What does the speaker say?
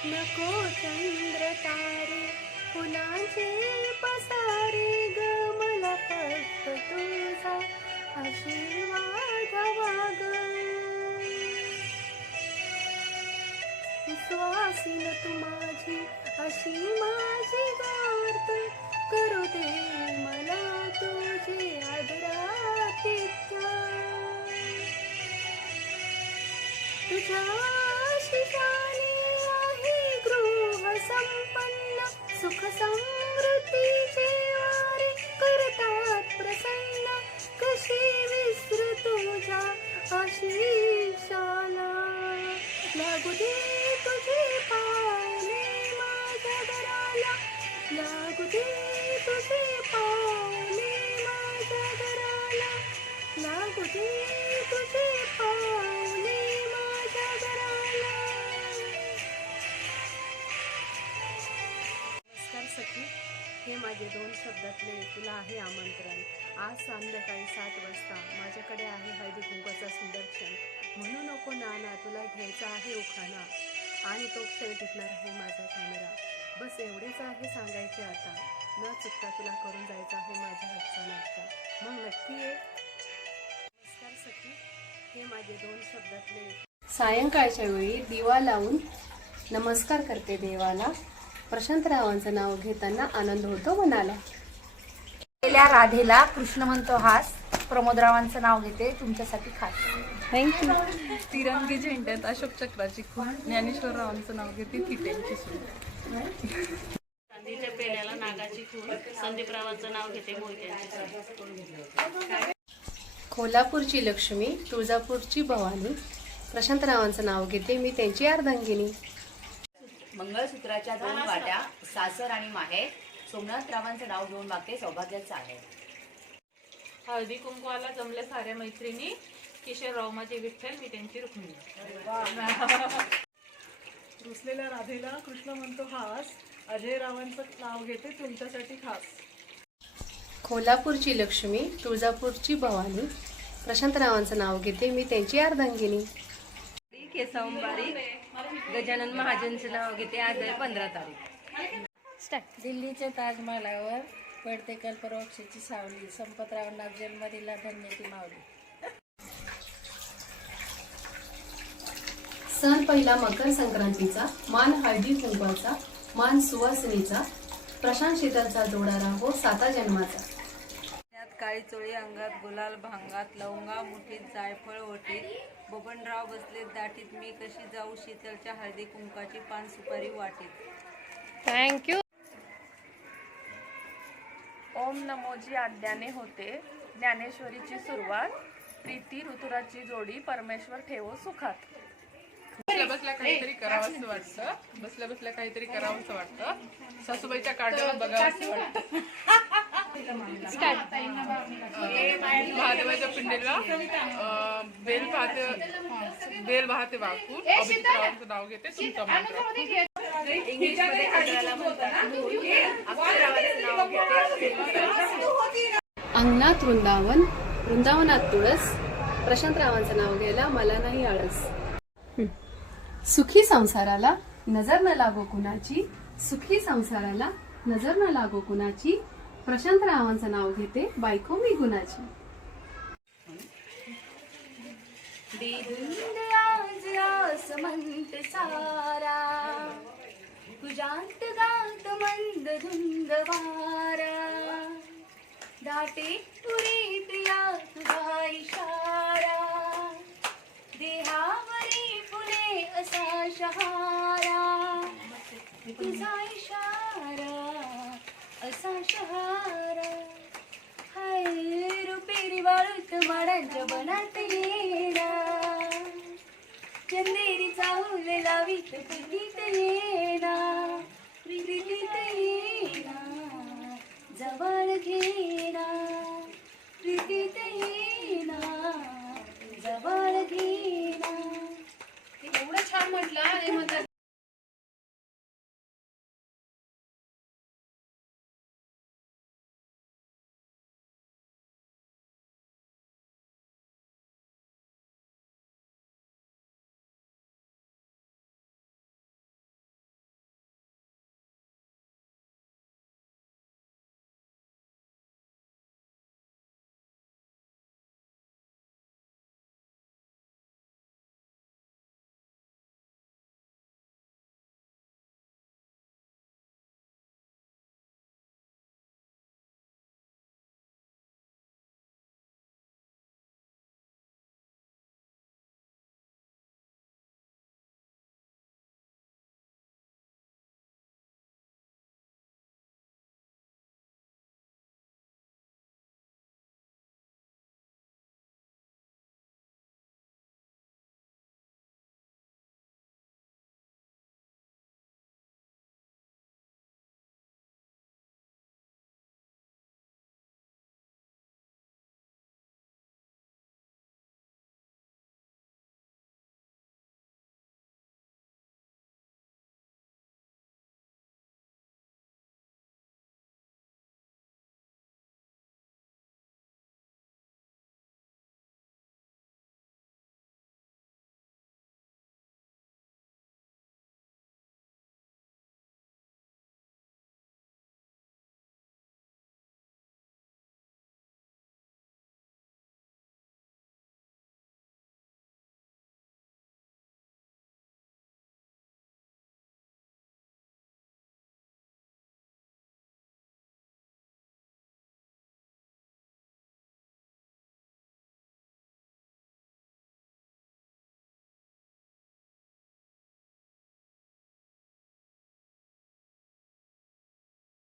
नको चंद्र तारे फुलांचे पसारे ग, मला फक्त तुझा आशीर्वाद हवा ग. सुवासीन तू माझी अशी माझी गात, करू दे मला तुझे आदरातिथ्य. तुझ्या आशिषाने आहे गृह संपन्न, सुख समृद्धीचे वारे करतात प्रसन्न. कशी विसरू तुझ्या आशिषाला, लागू दे तुझे पावले माझ्या घराला, लागू दे तुझे पावले माझ्या घराला, लागू दे तुझे पावले माझ्या घराला. नमस्कार सखी, हे माझे 2 शब्दातले तुला आहे आमंत्रण. आज संध्याकाळी 7 वाजता माझ्याकडे आहे हळदी कुंकवाचा सुंदर क्षण. म्हणू नको नाना, तुला घ्यायचा आहे उखाणा, आणि तो क्षण टिकणार आहे माझा कॅमेरा. बस एवढेच आहे सांगायचे आता, न चुकता तुला करून जायचं आहे माझ्या हातचा नाश्ता. मग नक्की ये. नमस्कार सखी, हे माझे 2 शब्दातले. सायंकाळच्या वेळी दिवा लावून नमस्कार करते देवाला, प्रशांतरावांचं नाव घेताना आनंद होतो मनाला. गेल्या राधेला कृष्ण म्हणतो हास, प्रमोदरावांचं नाव घेते तुमच्यासाठी खास. थँक्यू. तिरंगी झेंड्यात अशोक चक्राची खून, ज्ञानेश्वररावांचं नाव घेते थिटेंची सून. चांदीच्या पेल्याला नागाची खून, संदीपरावांचं नाव घेते मोहित्यांची. कोल्हापूरची लक्ष्मी, तुळजापूरची भवानी, प्रशांतरावांचं नाव घेते मी त्यांची अर्धांगिनी. मंगळसूत्राच्या 2 वाट्या, सासर आणि माहेर, सोमनाथरावांचं नाव घेऊन मागते सौभाग्याचं आहे. हळदी कुंकवाला जमल्या साऱ्या मैत्रिणी, किशोरराव माझे विठ्ठल, मी त्यांची रुक्मिणी. रुसलेल्या राधेला कृष्ण म्हणतो हास, अजयरावांचं नाव घेते तुमच्यासाठी खास. कोल्हापूरची लक्ष्मी, तुळजापूरची भवानी, प्रशांतरावांचं नाव घेते मी त्यांची अर्धांगिनी. केसांबारी, गजानन महाजनचं नाव घेते आज आहे 15 तारीख. दिल्लीच्या ताजमहालावर पडते कल्पवृक्षाची सावली, संपतरावांना जन्म दिला धन्य ती माऊली. सण पहिला मकर संक्रांतीचा, मान हळदी कुंकवाचा, मान सुवासिनीचा, प्रशांत शीतलचा जोडा राहो 7 जन्माचा. त्यात काळी चोळी अंगात, गुलाल भांगात, लवंगा मुठीत, जायफळ ओटीत, बबनराव बसलेत दाटीत, मी कशी जाऊ शीतलच्या हळदी कुंकाची पान सुपारी वाटीत. थँक्यू. ओम नमोजी आज्ञाने होते, ज्ञानेश्वरीची सुरुवात, प्रीती ऋतुराची जोडी, परमेश्वर ठेवो सुखात. बसल्या बसल्या काहीतरी करावंसं वाटतं, बसल्या बसल्या काहीतरी करावंसं वाटतं, सासूबाईच्या कार्डावर बघावंसं वाटतं. महादेवाच्या पिंडीला बेल वाहते वाकून, अभिजितरावांचं नाव घेते तुमचा मंत्र. इंग्लिशमध्ये आजराला म्हणतात मूल, अक्षरावांचं नाव घेते. अंगणात वृंदावन, वृंदावनात तुळस, प्रशांतरावांचं नाव घ्यायला मला नाही आळस. सुखी संसाराला नजर न लागो कुणाची, सुखी संसाराला नजर न लागो कुणाची, प्रशांतरावांचं नाव घेते बायको मी गुणाची. आज आस म्हणते सारा, तुझ्यात गात मंद धुंद वारा, दाटे पुरीत या तुझा इशारा, देहावरी फुले असा शहारा, तुझा इशारा असा शहारा. हाय रुपेरी वाळूत माडांच्या बनात येणा, चंदेरी चाहूल लावीत प्रीतीत येणा, प्रीतीत येणा, जवळ घेणा, प्रीतीत येणा.